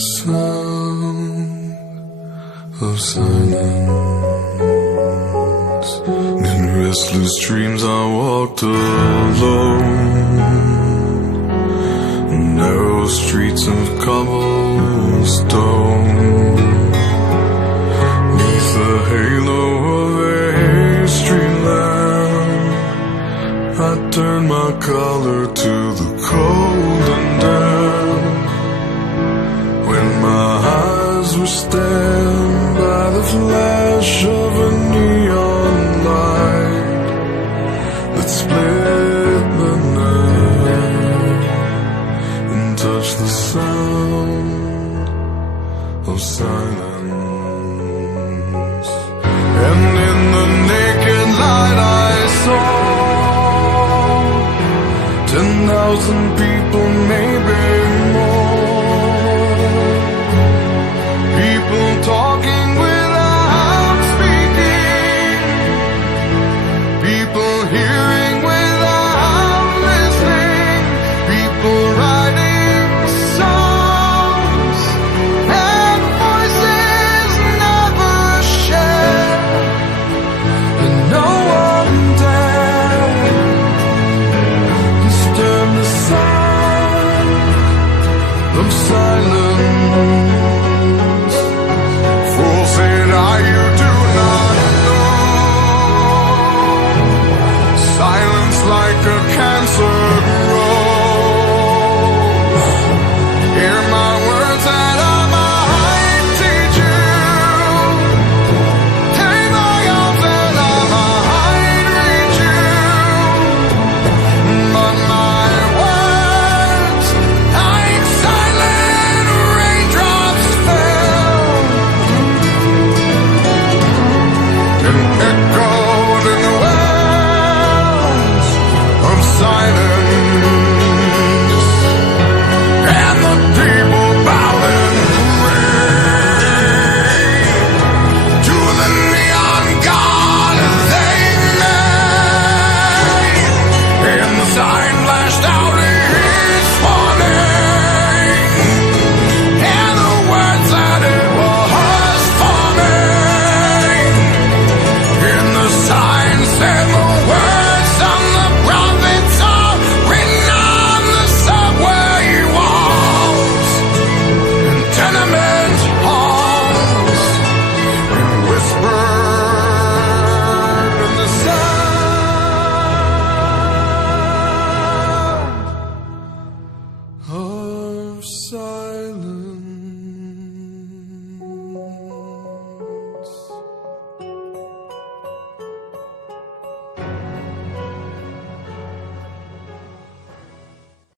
sound of silence. In restless dreams I walked alone, narrow streets of cobblestone, neath the halo of a street lamp. I turned my collar to the cold and damp. When my eyes were stabbed by the flash of a neon light that split the night and touched the sound of silence. And in the naked light I saw 10,000 people, maybe more. People talking without speaking. People hearing without listening. People writing songs and voices never shared. And no one dared disturb the sound of silence. Fool said I, you do not know. Silence like a cancer grows. Hear my words that I might teach you. Take my arms that I might reach you. But my words, like silent raindrops, fell and echoed in the wells of silence. And the people bowed and prayed to the neon god they made. And the sign flashed out his warning, and the words that it was forming. And the sign said the words on the prophets are written on the subway walls and tenement halls, and whispered in the sound of silence.